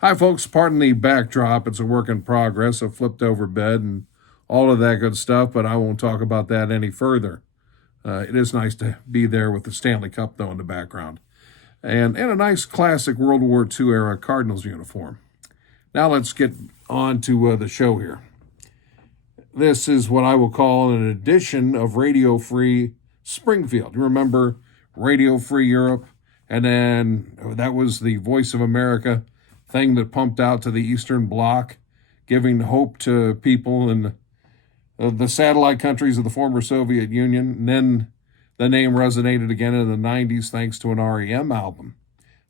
Hi, folks. Pardon the backdrop. It's a work in progress. A flipped over bed and all of that good stuff, but I won't talk about that any further. It is nice to be there with the Stanley Cup, though, in the background. And a nice classic World War II era Cardinals uniform. Now let's get on to the show here. This is what I will call an edition of Radio Free Springfield. You remember Radio Free Europe? And then that was the Voice of America thing that pumped out to the Eastern Bloc, giving hope to people in the satellite countries of the former Soviet Union. And then the name resonated again in the 90s thanks to an REM album.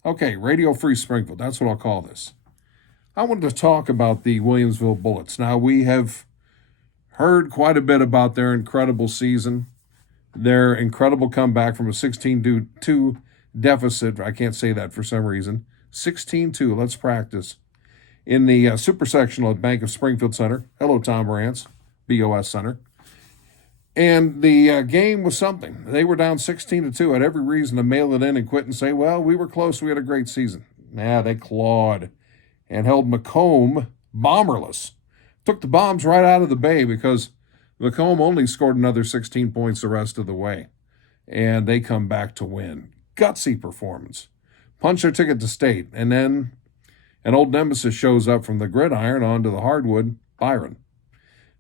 Okay, Radio Free Springfield, that's what I'll call this. I wanted to talk about the Williamsville Bullets. Now, we have heard quite a bit about their incredible season, their incredible comeback from a 16-2 deficit. I can't say that for some reason. 16-2, let's practice. In the Super Sectional at Bank of Springfield Center. Hello, Tom Rance, BOS Center. And the game was something. They were down 16-2, had every reason to mail it in and quit and say, well, we were close, we had a great season. Nah, they clawed and held Macomb bomberless. Took the bombs right out of the bay because Macomb only scored another 16 points the rest of the way. And they come back to win. Gutsy performance. Punch their ticket to state. And then an old nemesis shows up from the gridiron onto the hardwood, Byron.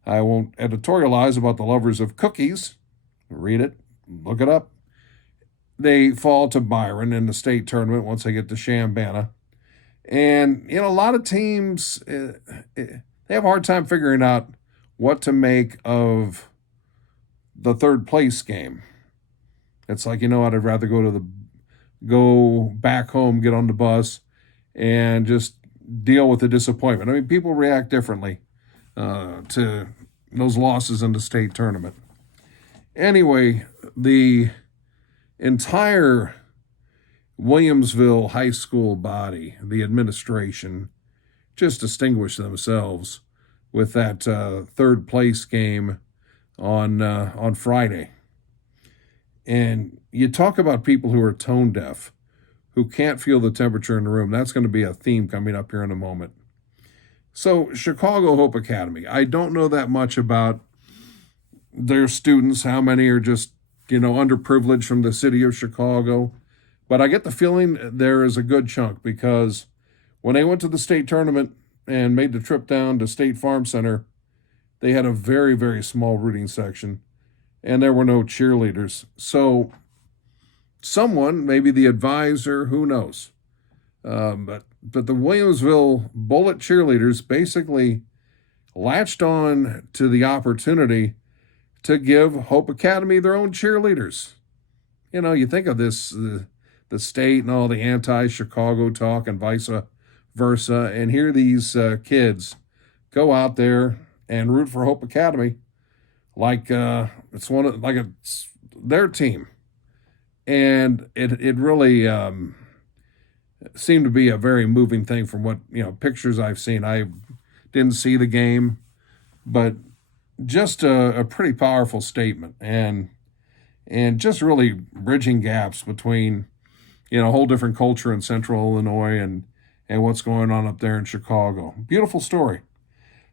I won't editorialize about the lovers of cookies. Read it. Look it up. They fall to Byron in the state tournament once they get to Chambana. And, you know, a lot of teams, they have a hard time figuring out what to make of the third place game. It's like, you know what, I'd rather go back home, get on the bus, and just deal with the disappointment. I mean, people react differently to those losses in the state tournament. Anyway, the entire Williamsville high school body, the administration, just distinguished themselves with that third place game on Friday. And you talk about people who are tone deaf, who can't feel the temperature in the room. That's going to be a theme coming up here in a moment. So, Chicago Hope Academy. I don't know that much about their students, how many are just, underprivileged from the city of Chicago. But I get the feeling there is a good chunk because when they went to the state tournament and made the trip down to State Farm Center, they had a very, very small rooting section, and there were no cheerleaders. So someone, maybe the advisor, who knows, but the Williamsville Bullet cheerleaders basically latched on to the opportunity to give Hope Academy their own cheerleaders. You think of this, the state and all the anti-Chicago talk and vice versa, and hear these kids go out there and root for Hope Academy like it's their team. And it really seemed to be a very moving thing from what, pictures I've seen. I didn't see the game, but just a pretty powerful statement and just really bridging gaps between, a whole different culture in central Illinois and what's going on up there in Chicago. Beautiful story.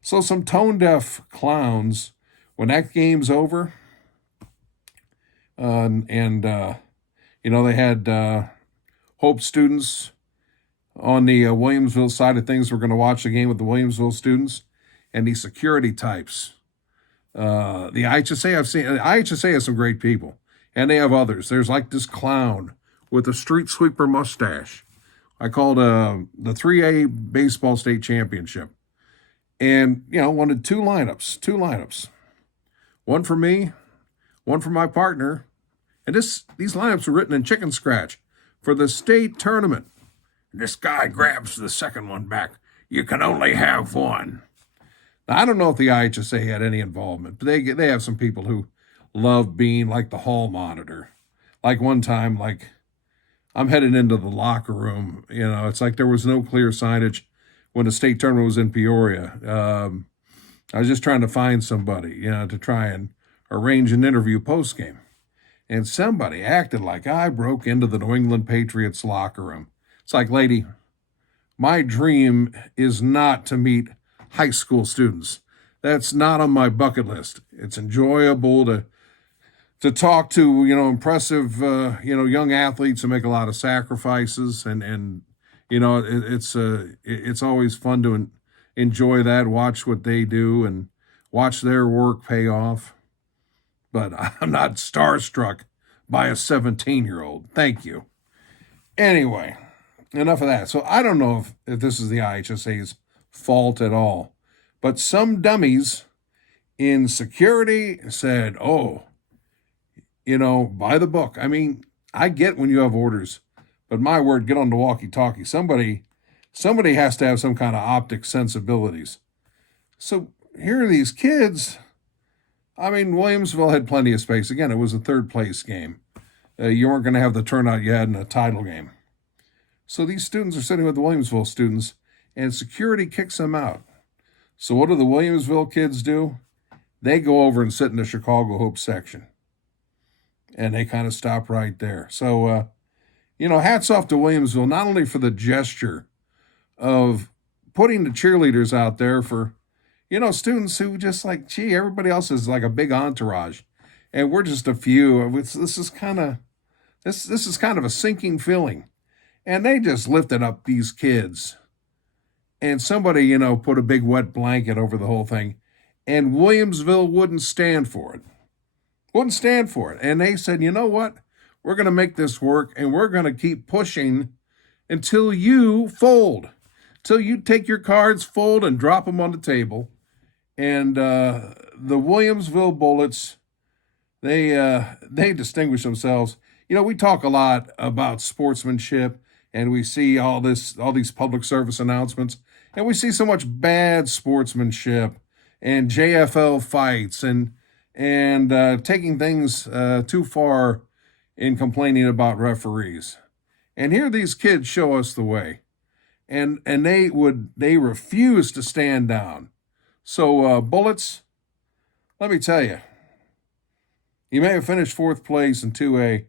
So some tone-deaf clowns, when that game's over, they had Hope students on the Williamsville side of things. We're going to watch the game with the Williamsville students and the security types. The IHSA, IHSA has some great people, and they have others. There's like this clown with a street sweeper mustache. I called the 3A baseball state championship, and wanted two lineups, one for me, one for my partner, and these lineups were written in chicken scratch for the state tournament. This guy grabs the second one back. You can only have one. Now, I don't know if the IHSA had any involvement, but they have some people who love being like the hall monitor. Like one time, I'm headed into the locker room. It's like there was no clear signage when the state tournament was in Peoria. I was just trying to find somebody, to try and arrange an interview post-game. And somebody acted like I broke into the New England Patriots locker room. It's like, lady, My dream is not to meet high school students. That's not on my bucket list. It's enjoyable to talk to impressive young athletes who make a lot of sacrifices, and it's always fun to enjoy that, watch what they do, and watch their work pay off. But I'm not starstruck by a 17-year-old. Thank you. Anyway, enough of that. So I don't know if this is the IHSA's fault at all, but some dummies in security said, oh, by the book. I mean, I get when you have orders, but my word, get on the walkie-talkie. Somebody has to have some kind of optic sensibilities. So here are these kids. I mean, Williamsville had plenty of space. Again, it was a third place game. You weren't going to have the turnout you had in a title game. So these students are sitting with the Williamsville students, and security kicks them out. So what do the Williamsville kids do? They go over and sit in the Chicago Hope section. And they kind of stop right there. So, hats off to Williamsville, not only for the gesture of putting the cheerleaders out there for, students who just like, gee, everybody else is like a big entourage. And we're just a few. This is kind of a sinking feeling. And they just lifted up these kids. And somebody, put a big wet blanket over the whole thing. And Williamsville wouldn't stand for it. And they said, you know what? We're going to make this work, and we're going to keep pushing until you fold, till you take your cards, fold, and drop them on the table. And the Williamsville Bullets, they distinguish themselves. We talk a lot about sportsmanship, and we see all these public service announcements, and we see so much bad sportsmanship and JFL fights and taking things too far in complaining about referees. And here these kids show us the way. And they refuse to stand down. So Bullets, let me tell you, you may have finished fourth place in 2A,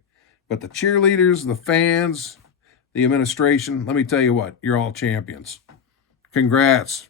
but the cheerleaders, the fans, the administration, let me tell you what, you're all champions. Congrats.